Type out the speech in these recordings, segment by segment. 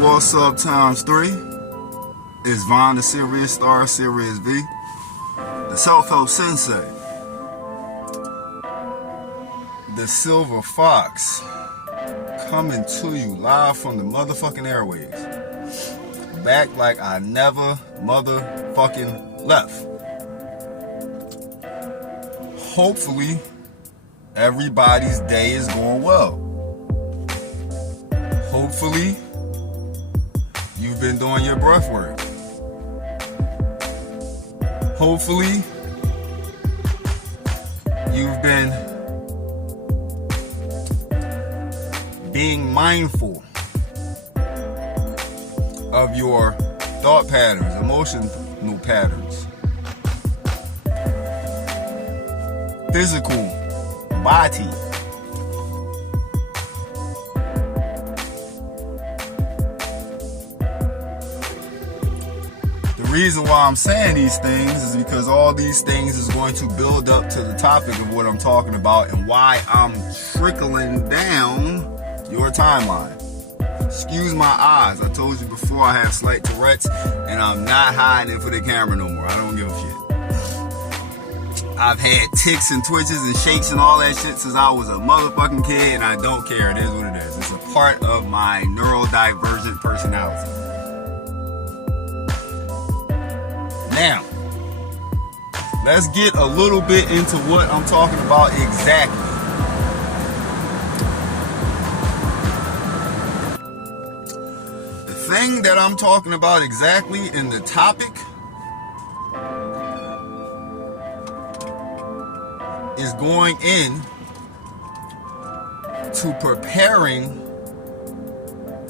What's up times 3? It's Vaughn, the Serious Star, Serious V, the Self-Help Sensei, the Silver Fox, coming to you live from the motherfucking airwaves. Back like I never motherfucking left. Hopefully, everybody's day is going well. Hopefully, you've been doing your breath work. Hopefully, you've been being mindful of your thought patterns, emotional patterns, physical body. The reason why I'm saying these things is because all these things is going to build up to the topic of what I'm talking about and why I'm trickling down your timeline. Excuse my eyes. I told you before I have slight Tourette's and I'm not hiding it for the camera no more. I don't give a shit. I've had tics and twitches and shakes and all that shit since I was a motherfucking kid, and I don't care. It is what it is. It's a part of my neurodivergent personality. Now, let's get a little bit into what I'm talking about exactly. The thing that I'm talking about exactly in the topic is going in to preparing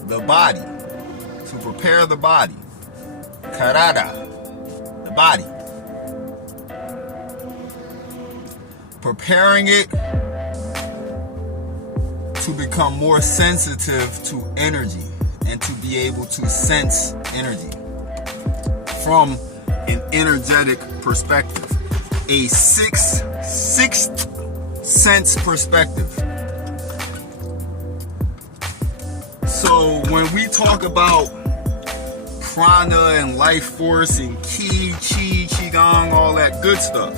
the body. To prepare the body. Karada. The body. Preparing it to become more sensitive to energy and to be able to sense energy from an energetic perspective. A sixth sense perspective. So when we talk about prana and life force and ki, chi, qigong, all that good stuff,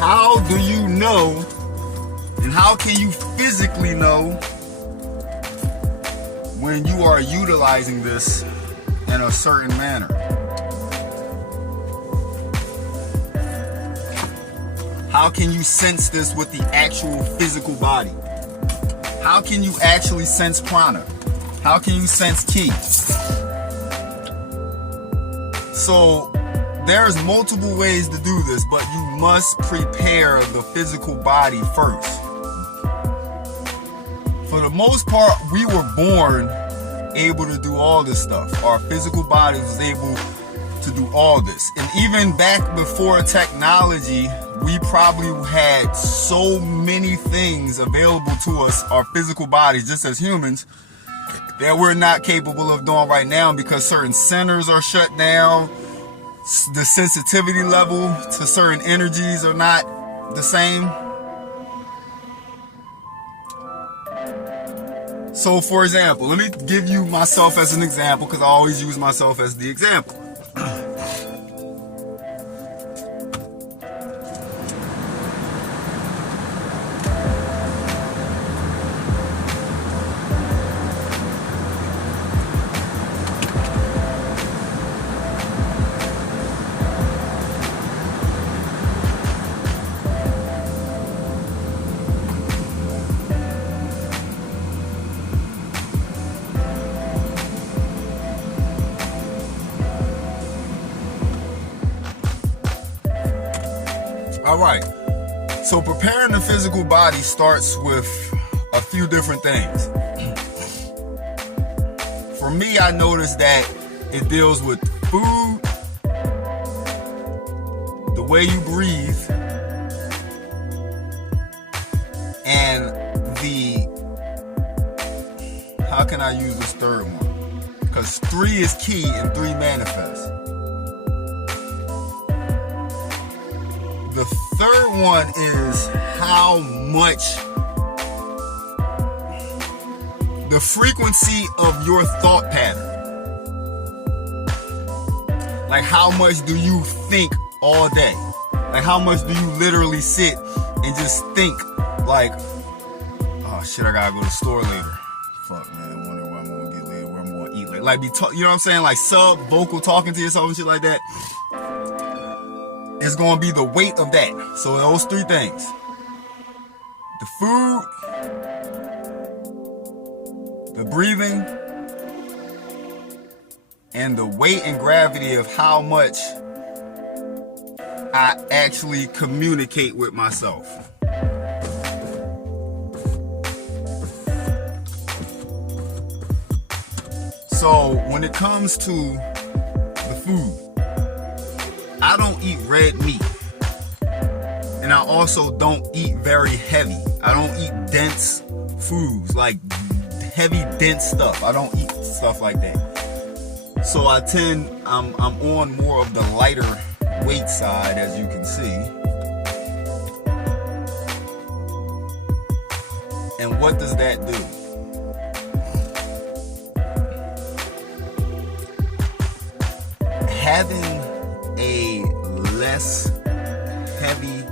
how do you know and how can you physically know when you are utilizing this in a certain manner? How can you sense this with the actual physical body? How can you actually sense prana? How can you sense ki? So there's multiple ways to do this, but you must prepare the physical body first. For the most part, we were born able to do all this stuff. Our physical body was able to do all this. And even back before technology, we probably had so many things available to us, our physical bodies, just as humans, that we're not capable of doing right now because certain centers are shut down. The sensitivity level to certain energies are not the same. So for example, let me give you myself as an example because I always use myself as the example. Alright, so preparing the physical body starts with a few different things. For me, I noticed that it deals with food, the way you breathe, and the, how can I use this third one? Because 3 is key and 3 manifests. The third one is how much the frequency of your thought pattern. Like, how much do you think all day? Like, how much do you literally sit and just think, like, oh shit, I gotta go to the store later. Fuck, man, I wonder where I'm gonna get later, where I'm gonna eat later. Like, you know what I'm saying? Like, vocal talking to yourself and shit like that. It's gonna be the weight of that. So those three things: the food, the breathing, and the weight and gravity of how much I actually communicate with myself. So when it comes to the food, I don't eat red meat. And I also don't eat very heavy. I don't eat dense foods, like heavy, dense stuff. I don't eat stuff like that. So I'm on more of the lighter weight side, as you can see. And what does that do? Having a less heavy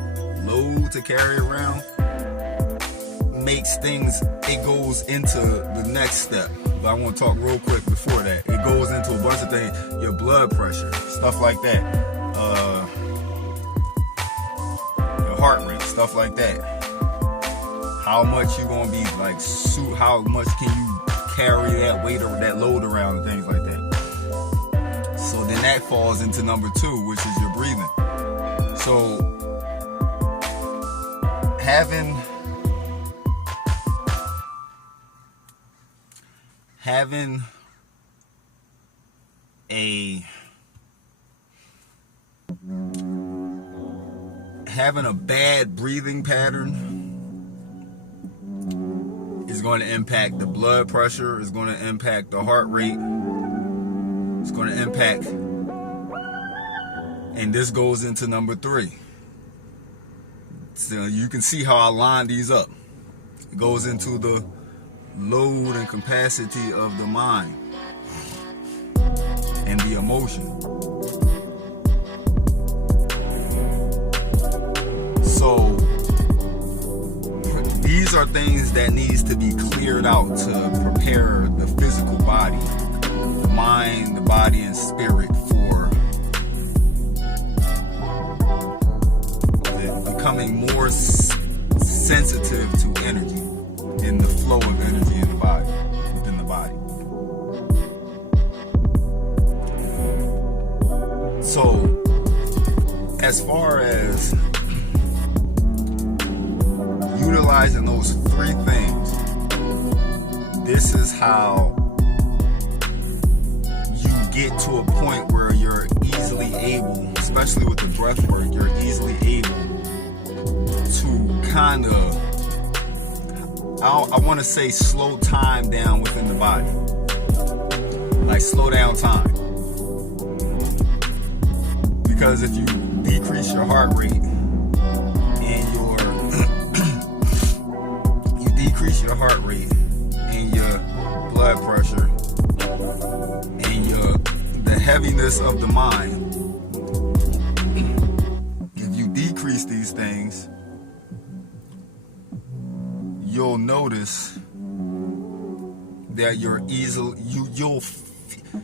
load to carry around makes things, it goes into the next step. But I want to talk real quick before that. It goes into a bunch of things, your blood pressure, stuff like that, your heart rate, stuff like that. How much you gonna be like, how much can you carry that weight or that load around and things like that. So then that falls into number 2, which is your breathing. So having a bad breathing pattern is going to impact the blood pressure, is going to impact the heart rate, it's going to impact, and this goes into number 3. So you can see how I line these up. It goes into the load and capacity of the mind and the emotion. So these are things that needs to be cleared out to prepare the physical body, the mind, the body, and spirit for becoming more sensitive to energy and the flow of energy in the body, within the body. So, as far as utilizing those 3 things, this is how you get to a point where you're easily able, especially with the breath work, you're easily able to kind of, I want to say, slow time down within the body. Like, slow down time. Because if you decrease your heart rate and your blood pressure and the heaviness of the mind, if you decrease these things, you'll notice that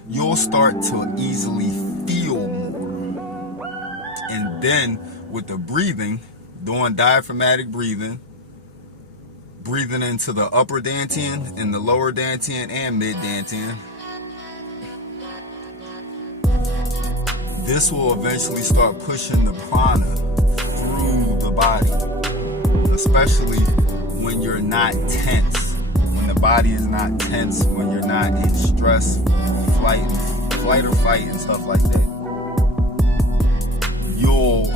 you'll start to easily feel more. And then with the breathing, doing diaphragmatic breathing into the upper dantian and the lower dantian and mid dantian, this will eventually start pushing the prana through the body, especially when you're not tense, when the body is not tense, when you're not in stress, flight or fight and stuff like that. You'll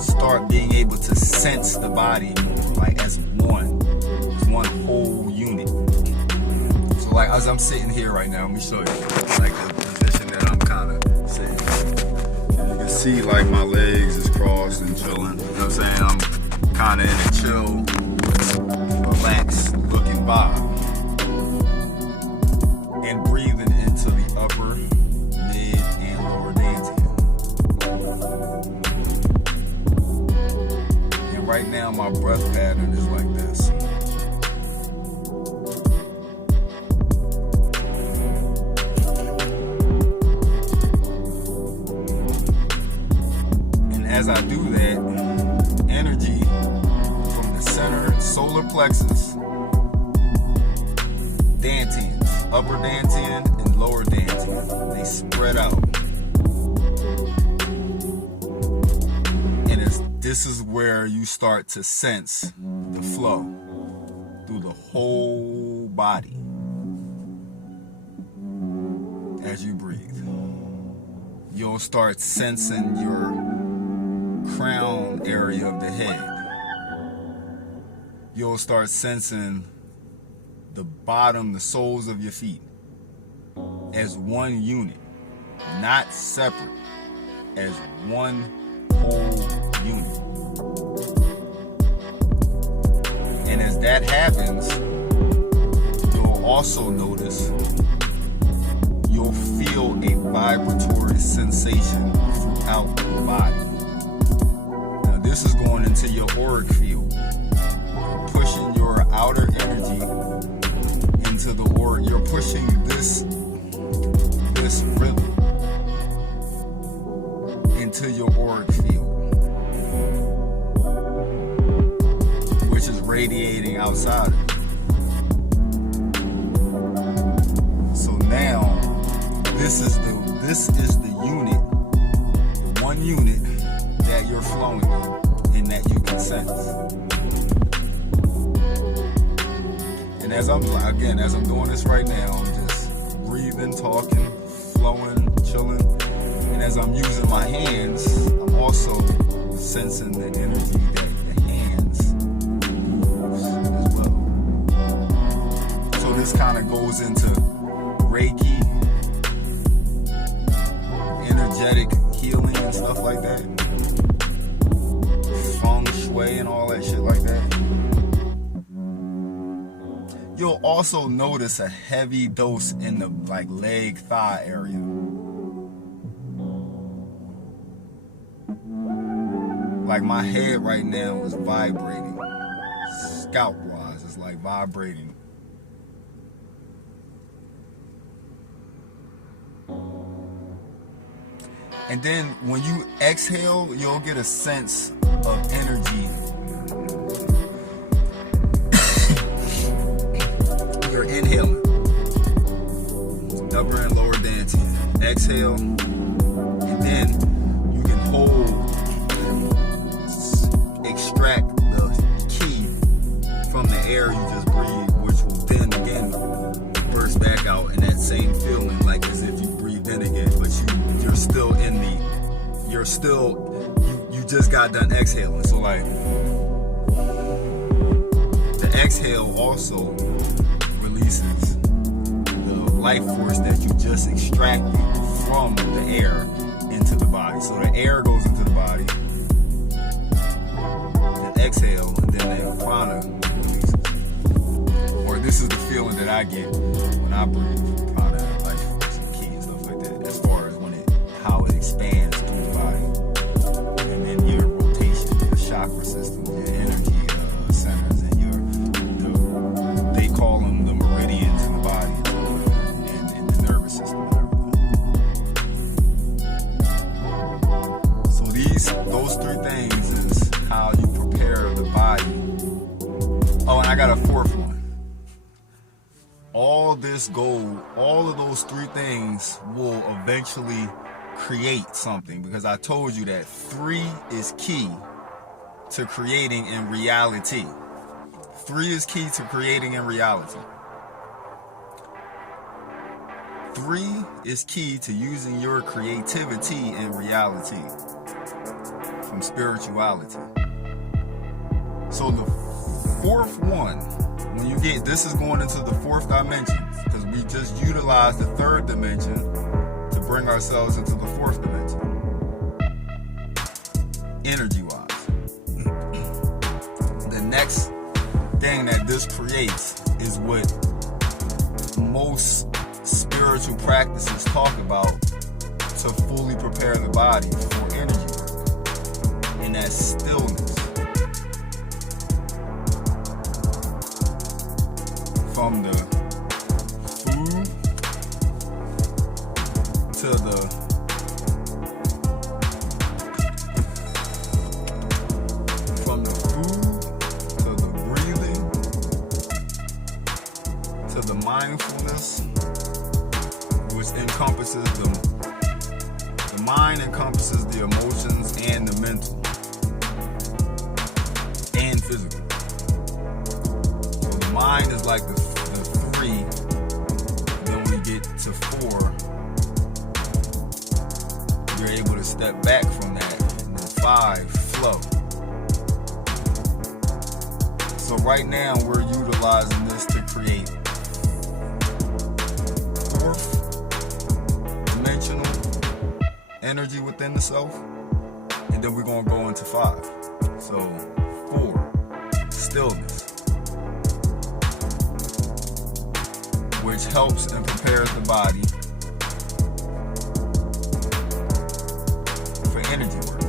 start being able to sense the body more, like as one whole unit. So like as I'm sitting here right now, let me show you like the position that I'm kind of sitting. You can see like my legs is crossed and chilling. You know what I'm saying? I'm kind of in a chill, relaxed looking vibe. And breathing into the upper, mid, and lower dantian. And right now my breath pattern is like this. As I do that, energy from the center solar plexus, dantians, upper dantian and lower dantian, they spread out. And this is where you start to sense the flow through the whole body as you breathe. You'll start sensing your crown area of the head. You'll start sensing the bottom, the soles of your feet as one unit, not separate, as one whole unit. And as that happens, you'll also notice you'll feel a vibratory sensation throughout the body. This is going into your auric field. You're pushing your outer energy into the auric. You're pushing this rhythm into your auric field, which is radiating outside of you. So now, this is the unit, the one unit that you're flowing in, that you can sense. And as I'm doing this right now, I'm just breathing, talking, flowing, chilling. And as I'm using my hands, I'm also sensing the energy that the hands moves as well. So this kind of goes into Reiki, energetic healing and stuff like that. Feng shui and all that shit like that. You'll also notice a heavy dose in the leg, thigh area. Like my head right now is vibrating. Scalp wise, it's like vibrating. And then when you exhale, you'll get a sense of energy. You're inhaling, upper and lower dantian. Exhale, and then you can hold and extract the key from the air you just breathed, which will then again burst back out in that same feeling, like as if you breathed in again, but you're still in you just got done exhaling. So like the exhale also releases the life force that you just extracted from the air into the body. So the air goes into the body, then exhale, and then the prana releases. Or this is the feeling that I get when I breathe prana, life force, and ki and stuff like that, as far as how it expands through the body. And then your rotation, your chakra system, your energy centers, and they call them the meridians in the body, and the nervous system and everything. So those three things is how you prepare the body. Oh, and I got a fourth one. All of those three things will eventually create something, because I told you that 3 is key to creating in reality. 3 is key to creating in reality. 3 is key to using your creativity in reality from spirituality. So the fourth one, when you get, this is going into the fourth dimension, because we just utilized the third dimension to bring ourselves into the fourth dimension. energy-wise. The next thing that this creates is what most spiritual practices talk about to fully prepare the body for energy work, and that's stillness. From the food to the mindfulness, which encompasses the mind encompasses the emotions and the mental and physical. So the mind is like the 3, then we get to 4, you're able to step back from that, and then 5, flow. So right now we're utilizing this to create 4th dimensional energy within the self, and then we're going to go into 5. So 4, stillness, which helps and prepares the body for energy work.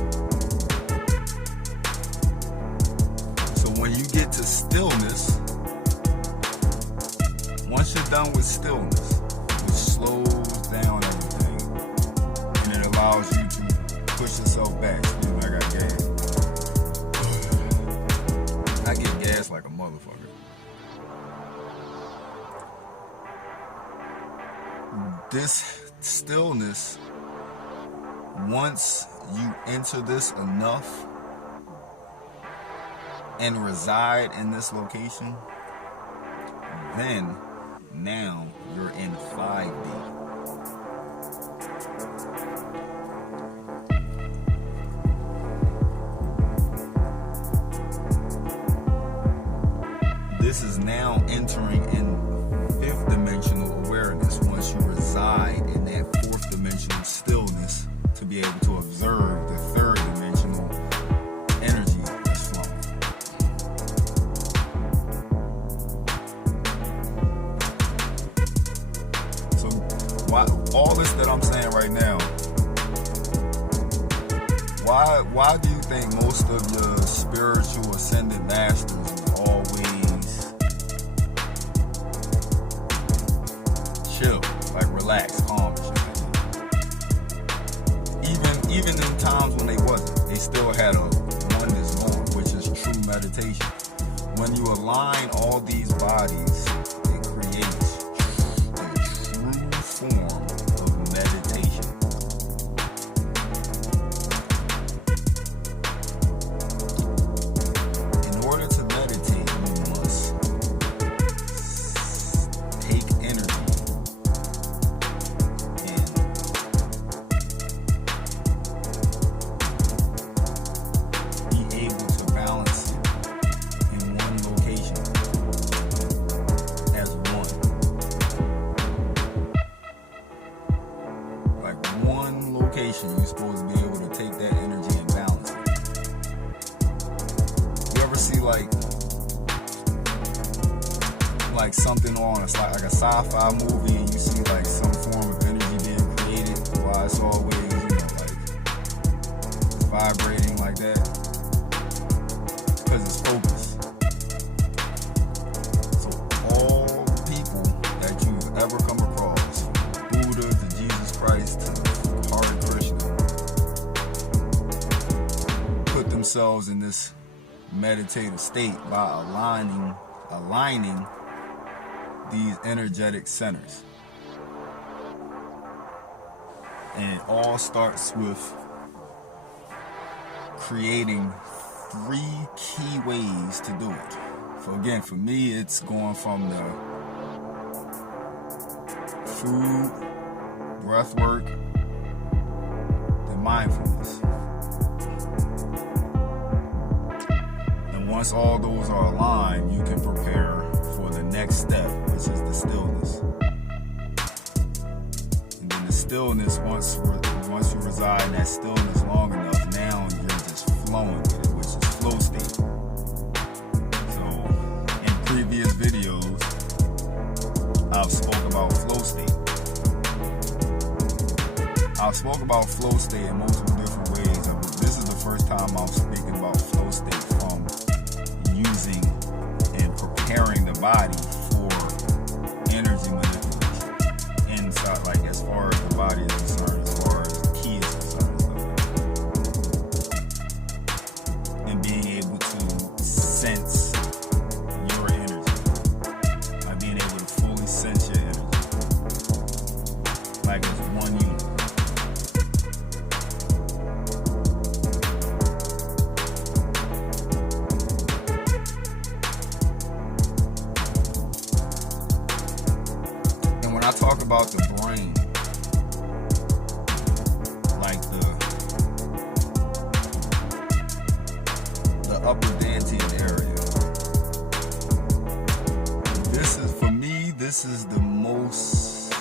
So when you get to stillness, once you're done with stillness, which slows down everything, and it allows you to push yourself back. Excuse me, I got gas. I get gas like a motherfucker. This stillness, once you enter this enough and reside in this location, then now you're in 5D. This is now entering in 5th dimensional awareness once you reside in that 4th dimensional stillness to be able to observe the 3rd dimensional energy that's flowing. So all this that I'm saying right now, why do you think most of your spiritual ascended masters are always chill, like relaxed, calm, and shit? Even in times when they wasn't, they still had a oneness going, which is true meditation. When you align all these bodies, it creates a true form of meditation. In order to meditate, you must take energy and be able to balance it in one location as one. Like one location, you're supposed to be able to take that energy and balance it. You ever see like something on like a sci-fi movie, and you see like some form of energy being created? Why it's always, like vibrating like that? Because it's focused. So all people that you've ever come across, Buddha to Jesus Christ to Hare Krishna, put themselves in this meditative state by aligning these energetic centers. And it all starts with creating 3 key ways to do it. So again, for me, it's going from the food, breath work, to mindfulness. And once all those are aligned, you can prepare for the next step, which is the stillness. And then the stillness, once you reside in that stillness long enough, now you're just flowing with it, which is flow state. So in previous videos, I've spoke about flow state. I've spoke about flow state in multiple different ways, but this is the first time I'm speaking about flow state from using and preparing the body for energy manipulation inside, like as far as the body is concerned, as far as the key is concerned, and being able to sense your energy, like being able to fully sense your energy, like it's one unit. When I talk about the brain, like the upper dantian area, this is, for me, this is the most,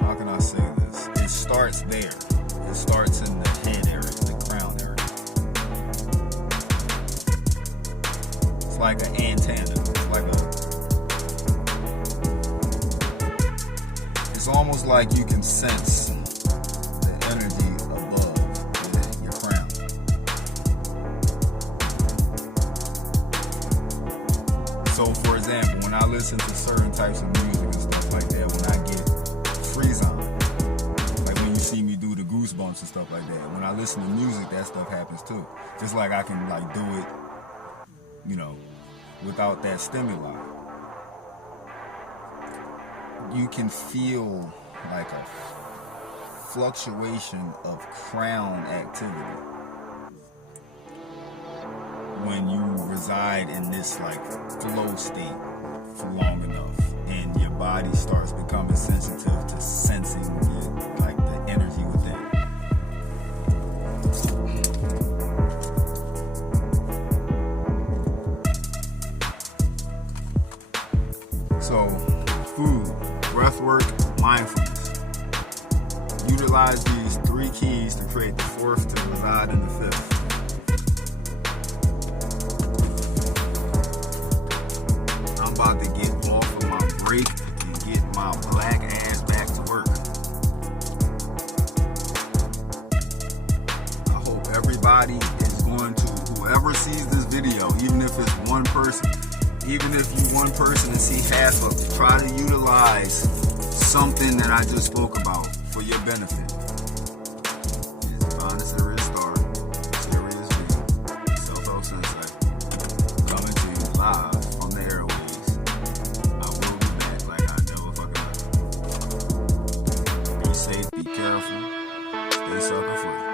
how can I say this? It starts there. It starts in the head area, the crown area. It's like an antenna. It's like it's almost like you can sense the energy above your crown. So for example, when I listen to certain types of music and stuff like that, when I get freeze on, like when you see me do the goosebumps and stuff like that, when I listen to music, that stuff happens too. Just like I can like do it, you know, without that stimuli. You can feel like a fluctuation of crown activity when you reside in this like flow state for long enough, and your body starts becoming sensitive to sensing like the energy within. So food, breath work, mindfulness. Utilize these three keys to create the fourth to reside in the fifth. I'm about to get off of my break and get my black ass back to work. I hope everybody is going to, whoever sees this video, even if it's one person, even if you one person and see half of it, try to utilize something that I just spoke about for your benefit. It's Prana Serious Star, Serious B, Self-Help Sensei, coming to you live from the airways. I will be back like I never fucking left. Be safe, be careful, stay sucker free.